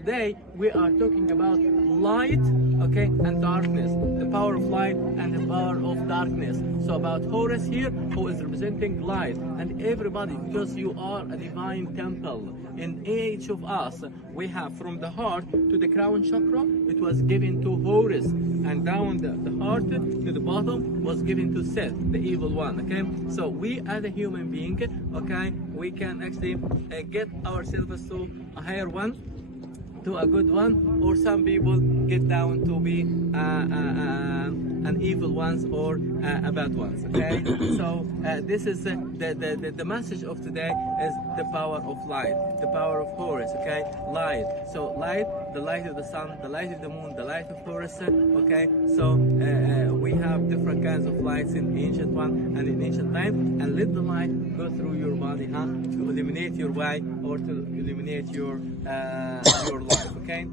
today we are talking about light, okay, and darkness, the power of light and the power of darkness. So about Horus here, who is representing light, and everybody, because you are a divine temple. In each of us, we have from the heart to the crown chakra, it was given to Horus, and down the heart to the bottom was given to Seth, the evil one. Okay, so we as a human being, okay, we can actually get ourselves to a higher one, to a good one, or some people get down to be an evil ones or a bad ones. Okay, so this is the message of today is the power of light, the power of Horus. Okay, light. So light, the light of the sun, the light of the moon, the light of Horus. Okay, so we have different kinds of lights in ancient one and in ancient time, and let the light go through your body, to illuminate your way or to illuminate your life. Okay.